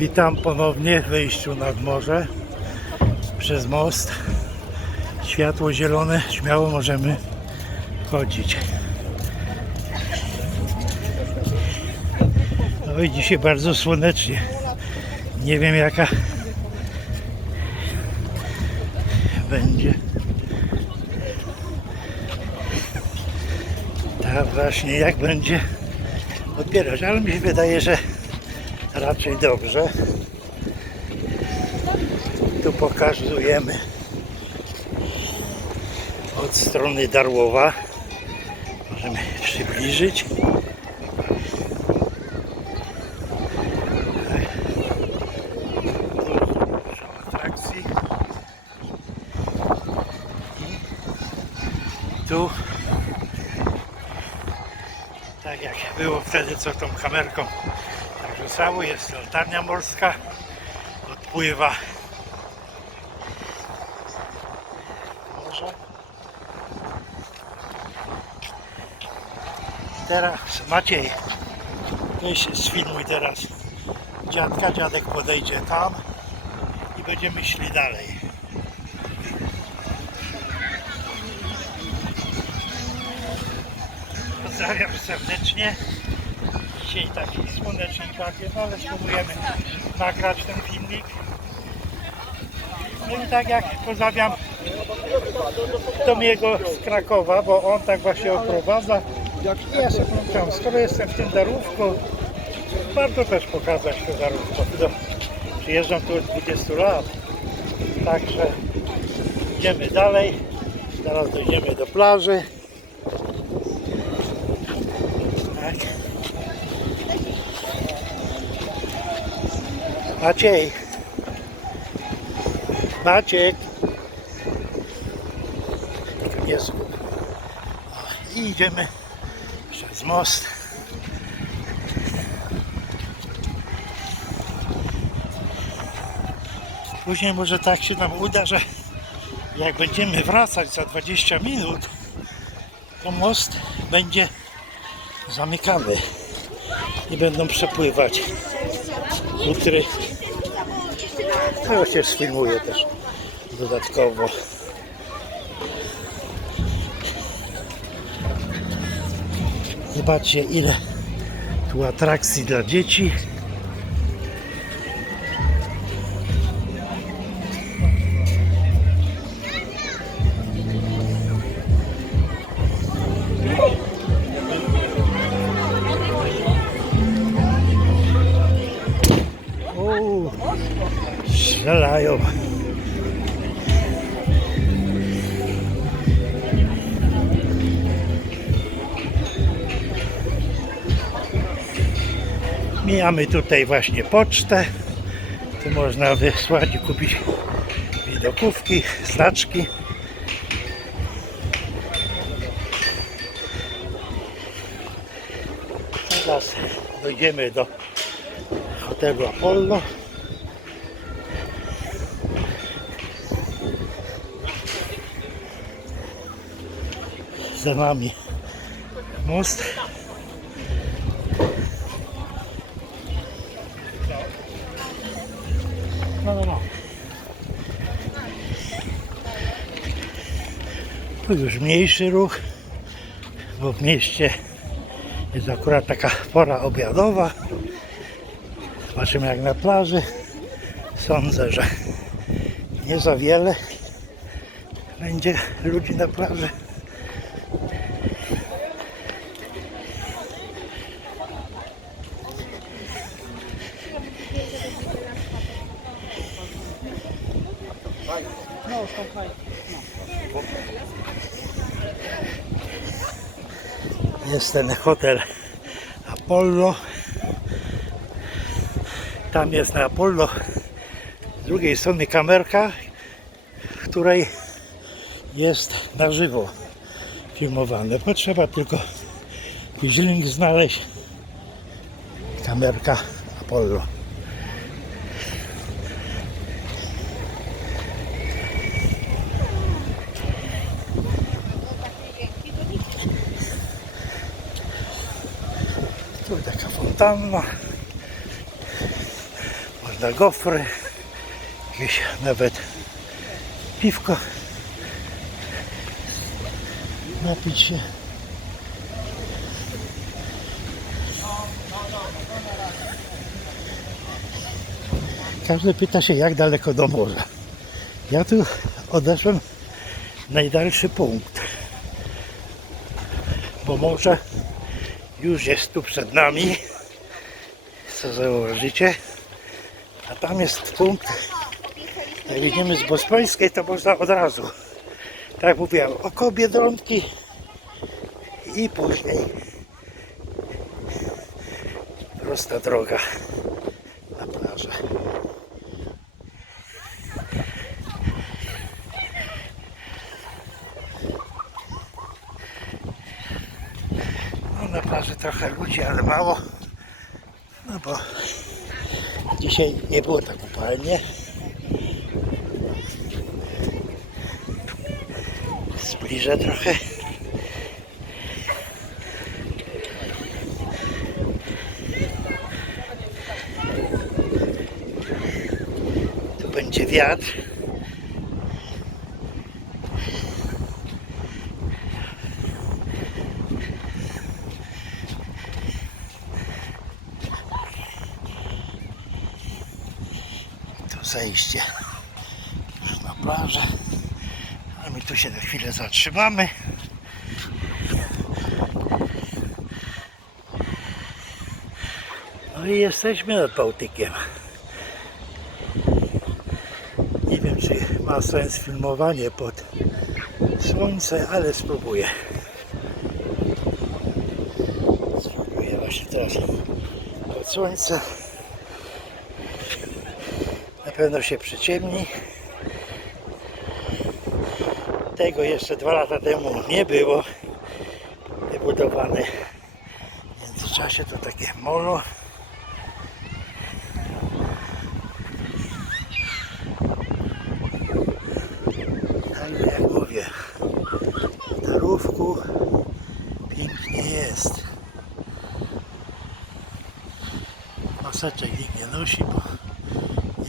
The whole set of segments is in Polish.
Witam ponownie w wejściu nad morze przez most. Światło zielone, śmiało możemy chodzić. No i dzisiaj bardzo słonecznie. Nie wiem jaka będzie. Tak właśnie jak będzie odbierać, ale mi się wydaje, że raczej dobrze. Tu pokazujemy od strony Darłowa. Możemy przybliżyć. Tu tak jak było wtedy, co tą kamerką rzucało, jest latarnia morska, odpływa morze. Teraz Maciej, weź sfilmuj teraz dziadka, dziadek podejdzie tam i będziemy szli dalej. Pozdrawiam serdecznie. Dzisiaj taki słoneczny pakiet, ale spróbujemy nagrać ten filmik. No i tak jak pozdrawiam Tomiego z Krakowa, bo on tak właśnie oprowadza. Ja sobie pomyślałem, skoro jestem w tym darówku, warto też pokazać to darówko. Do- Przyjeżdżam tu od 20 lat, także idziemy dalej. Teraz dojdziemy do plaży. Maciej. Maciek. O, I idziemy przez most. Później może tak się nam uda, że jak będziemy wracać za 20 minut, to most będzie zamykamy i będą przepływać utry. To się sfilmuję też dodatkowo. Zobaczcie ile tu atrakcji dla dzieci. Strzelają. Mijamy tutaj właśnie pocztę. Tu można wysłać i kupić widokówki, znaczki. Teraz dojdziemy do hotelu Apollo. Za nami most. No, no, no. Tu już mniejszy ruch, bo w mieście jest akurat taka pora obiadowa. Zobaczymy jak na plaży. Sądzę, że nie za wiele będzie ludzi na plaży. Jest ten hotel Apollo. Tam jest na Apollo z drugiej strony kamerka, w której jest na żywo filmowane. Potrzeba tylko jakiś link znaleźć. Kamerka Apollo. Tu taka fontanna. Można Można gofry, jakieś nawet piwko napić się. Każdy pyta się, jak daleko do morza. Ja tu odeszłem najdalszy punkt, bo morze już jest tu przed nami, co założycie, a tam jest punkt, jak widzimy z Bospońskiej, to można od razu, tak jak mówiłem, około Biedronki i później prosta droga na plażę. No na plaży trochę ludzi, ale mało. No bo dzisiaj nie było tak upalnie. Zbliżę trochę. Tu będzie wiatr. Tu zejście już na plażę. A my tu się na chwilę zatrzymamy. No i jesteśmy nad Bałtykiem. Nie wiem, czy ma sens filmowanie pod słońce, ale spróbuję. Spróbuję właśnie teraz pod słońce. Na pewno się przyciemni. Tego jeszcze dwa lata temu nie było wybudowane. W międzyczasie to takie molo. Ale jak mówię, w Darówku pięknie jest. Maseczek nikt nie nosi, bo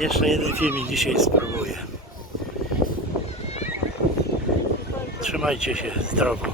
Jeszcze jeden filmik dzisiaj spróbuję. Trzymajcie się zdrowo.